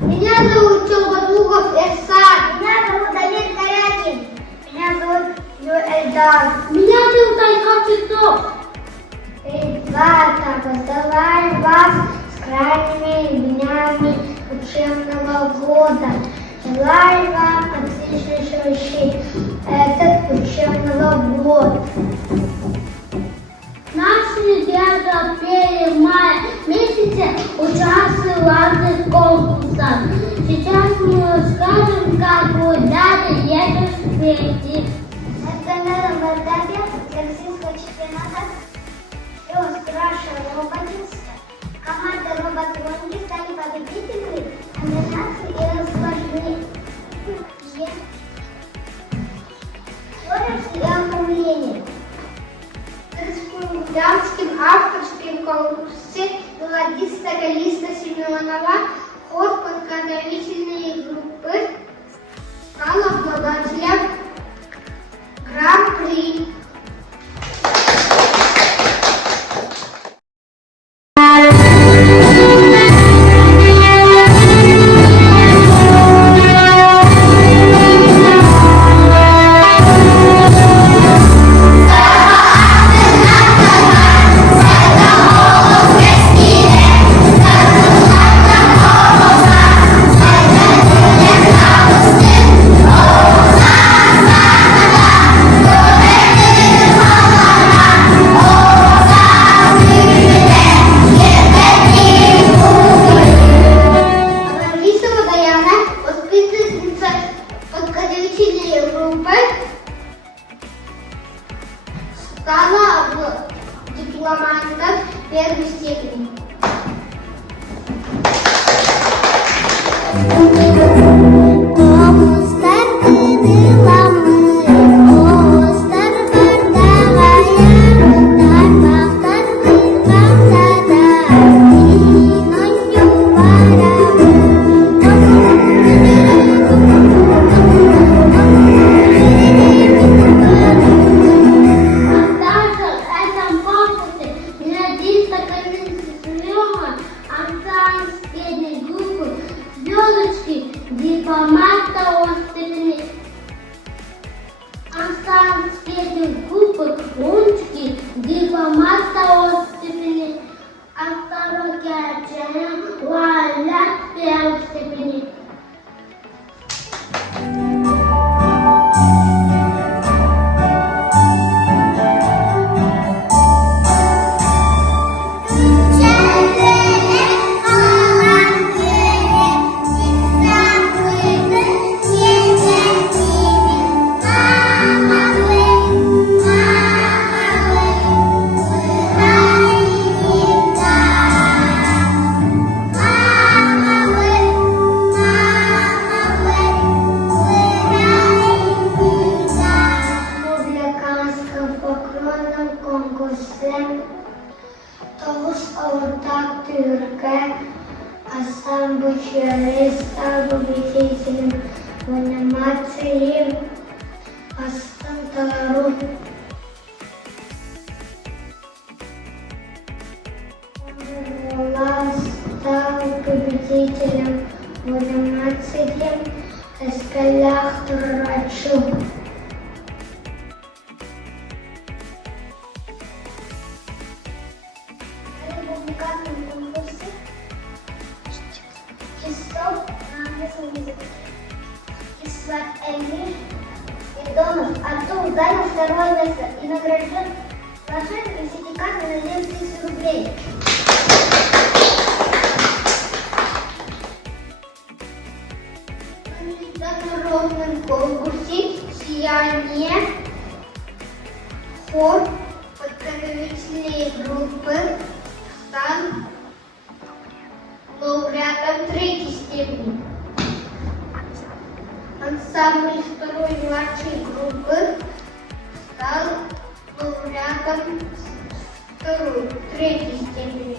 Меня зовут Челбатугов Эрсат. Меня зовут Дамир Корякин. Меня зовут Эльдар. Меня зовут Айхат Цветов. Ребята, поздравляю вас с крайними днями учебного года. Желаю вам отличнейший этот учебного года. Наши ребята в апреле, мае месяце участвовали в разных конкурсах. Сейчас мы расскажем, как гуляли лето впереди. На финальном этапе всероссийского чемпионата «Раша Роботинска» команда роботроники стали победителями номинации и распоряжения. Скорость и оформление. В республиканском авторском конкурсе мелодиста Галиста Семенова хор подготовительной группы стал обладателем Гран-при. Стала дипломантом первой степени. Дипломата остепени. Ансамбль спетных группы «Лунчики», дипломата остепени. Антарокиачая, валят первой степени. Ансамбль «Черри» стал победителем в номинации «Астантару». Лав стал победителем в номинации «Эскалахтрачу». Часов на английском языке. Ислам Эмир Идонов Артур занял второе место и награжден прошением сертификата на 9000 рублей. В международном конкурсе «Сияние» хор подготовительной группы стал лауреатом третьей степени. Ансамбль второй младшей группы стал лауреатом третьей степени.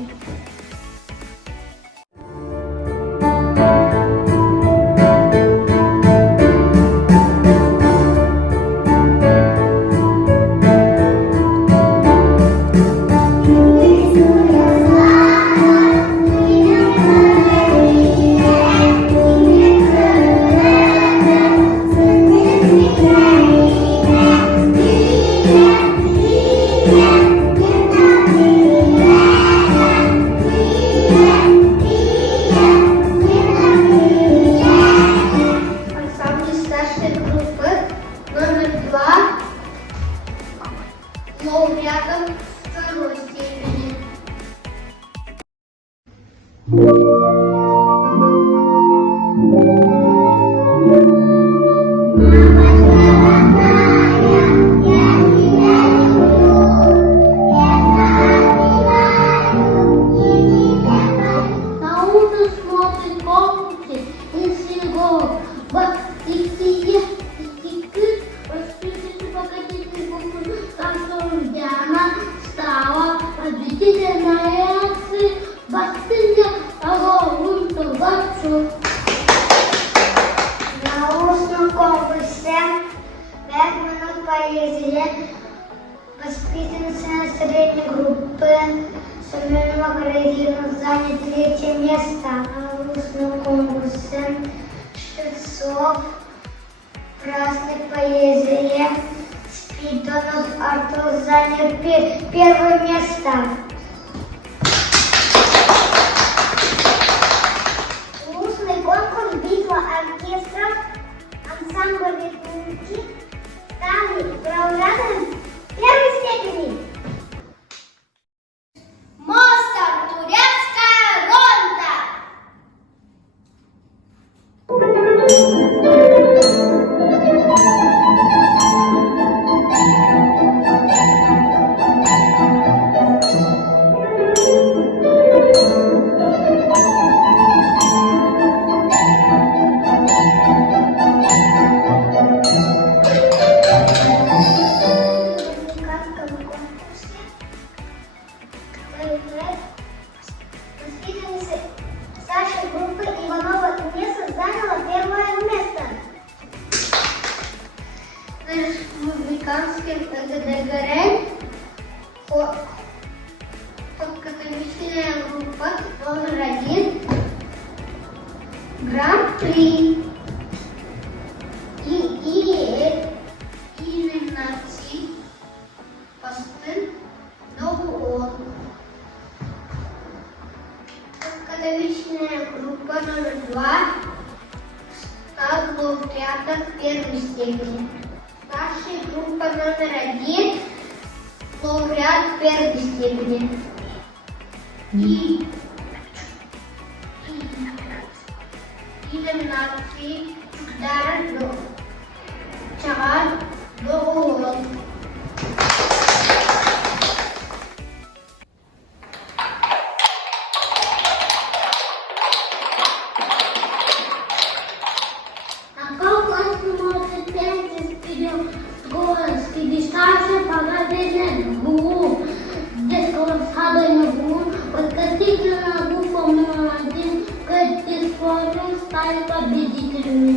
смотрит конкурсы институтов. Вот и воспитывается покатительный конкурс, которым Диана стала победителем реакции бастыня огромным турбачу. На устном конкурсе 5 минут поэзии воспитанница средней группы сумели Маградину занять 3-е место. На устном конкурсе Швецов красной поэзии Спидонов Артур занял 1-е место. Устный конкурс «Битва оркестров» ансамбля «Ветрунки» стали лауреатами 1-й степени. Моцарт, турецкая ронда. Воспитанница старшей группы Иванова Инесса заняла 1-е место. На республиканском ГДГР католическая группа номер 1 Гран-при и номинации постель ООН. Католическая группа номер 2 стал лауреатом 1-й степени. Старшая группа номер 1 лауреат 1-й степени. И номинации Чагар до ООН. Старшая параллельная группа детского сада и наук, подкатительная группа номер 1 к стали победителями.